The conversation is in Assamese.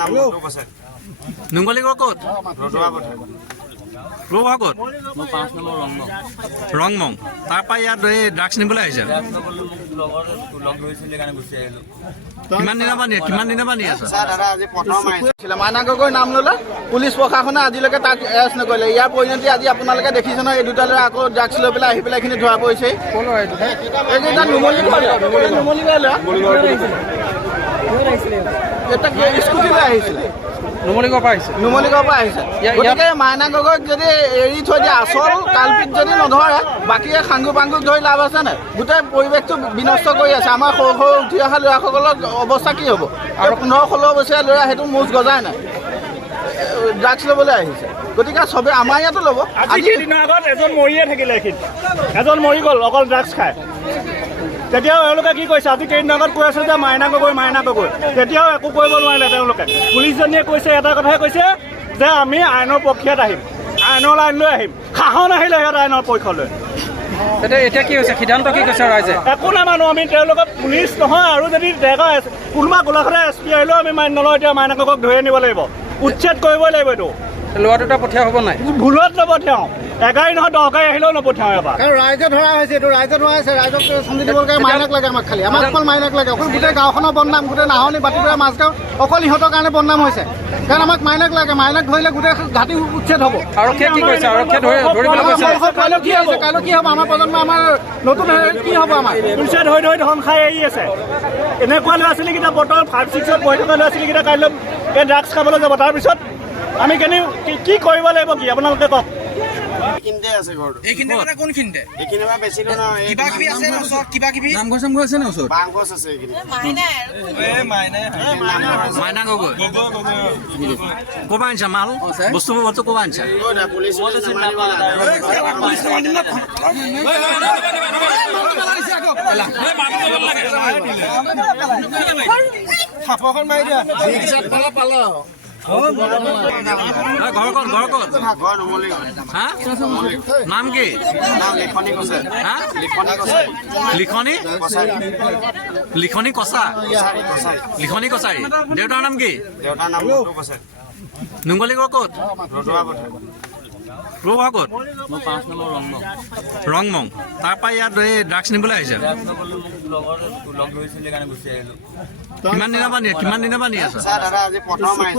নাম লুটু প্ৰসাদ নুমলীগড় ক'ত ৰতুৱা পথাৰ ৰৌহা ক'ত মই 5 নম্বৰ ৰংমং তাৰ পৰা ইয়াত এই ড্ৰাগছ নিবলৈ আহিছে লগ ধৰিছিলে কাৰণে গুচি আহিলোঁ কিমান দিনৰ পৰা নি আছে ছাৰ দাদা আজি প্ৰথম আহিছে মাইনা গগৈ নাম ল'লে পুলিচ প্ৰশাসনে আজিলৈকে তাক এৰেষ্ট নকৰিলে। ইয়াৰ পৰিণতি আজি আপোনালোকে দেখিছে নহয়, এই দুটালৈ আকৌ ড্ৰাগছ লৈ পেলাই আহি পেলাই এইখিনি ধৰা পৰিছে। এইকেইটা নুমলীগড় স্কুটি লৈ আহিছিলে, নুমলীগড়ৰ পৰা আহিছে নুমলীগড়ৰ পৰা আহিছে। গতিকে মাইনা গগৈক যদি এৰি থৈ দিয়ে, আচল কালপিত যদি নধৰে, বাকী সাংগু পাংগুক ধৰি লাভ আছে নাই? গোটেই পৰিৱেশটো বিনষ্ট কৰি আছে। আমাৰ সৰু সৰু উঠি অহা ল'ৰাসকলৰ অৱস্থা কি হ'ব? আৰু 15-16 বছৰীয়া ল'ৰা সেইটো মুজ গজাই নাই, ড্ৰাগছ ল'বলৈ আহিছে। গতিকে চবে আমাৰ ইয়াতো ল'ব। আজি কেইদিনৰ আগত এজন মৰিয়ে থাকিলে, এইখিনিত এজন মৰি গ'ল অকল ড্ৰাগছ খায়। তেতিয়াও এওঁলোকে কি কৈছে, আজি কেইদিনৰ আগত কৈ আছে যে মাইনা গগৈ তেতিয়াও একো কৰিব নোৱাৰিলে তেওঁলোকে। পুলিচজনীয়ে কৈছে এটা কথাই কৈছে যে আমি আইনৰ পক্ষত আহিম, আইনৰ লাইন লৈ আহিম। শাসন আহিলে সিহঁত আইনৰ পক্ষলৈ। এতিয়া কি হৈছে, সিদ্ধান্ত কি কৈছে ৰাইজে? একো নামানো আমি, তেওঁলোকক পুলিচ নহয় আৰু যদি কোনোবা গোলাঘাটৰ SP আহিলেও আমি মানি নলওঁ। এতিয়া মাইনা গগৈক ধৰি আনিব লাগিব, উচ্ছেদ কৰিবই লাগিব। এইটো ল'ৰা দুটা পঠিয়া হ'ব নাই? ভুলত নপঠিয়াওঁ, 11 নহয় 10 গাড়ী আহিলেও নপঠিয়াওঁ এবাৰ। কাৰণ ৰাইজে ধৰা হৈছে, এইটো ৰাইজে ধৰা হৈছে। ৰাইজক চম্জি দিব লাগে, মাইনাক লাগে আমাক, খালি আমাক অকল মাইনাক লাগে। অকল গোটেই গাঁওখনৰ বদনাম, গোটেই নাহনি বাতিপুৰা মাজগাঁও অকল ইহঁতৰ কাৰণে বদনাম হৈছে। কাৰণ আমাক মাইনাক লাগে, মাইনাক ধৰিলে গোটেই ঘাটি উচ্ছেদ হ'ব। আৰক্ষীয়ে কি কৈছে? আৰক্ষীয়ে ধৰিবলৈ কৈছে। কাইলৈ কি হ'ব? আমাৰ প্ৰজন্ম, আমাৰ নতুন কি হ'ব? আমাৰ পুলিচে ধৰি ধন খাই এৰি আছে। এনেকুৱা ল'ৰা ছোৱালীকেইটা বৰ্তমান 5-6ত পঢ়ি থকা ল'ৰা ছোৱালীকেইটা কাইলৈ এই ড্ৰাগছ খাবলৈ যাব। তাৰপিছত আমি কি কৰিব লাগিব, কি আপোনালোকে কওক? এইখিনিতে আছে ঘৰটো। এইখিনিতে মানে কোনখিনিতে? এইখিনি পৰা বেছি দূৰ নহয়, কিবা কিবি আছে ন ওচৰত? কিবা কিবি নামঘৰ চামঘৰ আছে ন ওচৰত? বাঁহগছ আছে এইখিনি। মাইনা গগৈ ক'ৰপৰা আনিছা মাল? বস্তুবোৰ ক'ৰপৰা আনিছা? পুলিচ থাপৰখন মাৰি দিয়া। ঘৰ ক'ত? ঘৰ নুমলীগড়। হা? নাম কি? নাম লিখনি কছাৰী। হা? লিখনি কছাৰী। লিখনি কছা? কছাৰী। লিখনি কছাৰী। দেউতাৰ নাম কি? দেউতাৰ নাম লুটু প্ৰসাদ নুমলীগড় ক'ত? ৰতুৱা পথাৰ ৰৌহা ক'ত? মই 5 নম্বৰ ৰংমং তাৰ পৰা ইয়াত এই ড্ৰাগছ নিবলৈ আহিছে লগ ধৰিছিলে কাৰণে গুচি আহিলোঁ। কিমান দিনৰ পৰা নি আছে? ছাৰ দাদা আজি প্ৰথম আহিছে।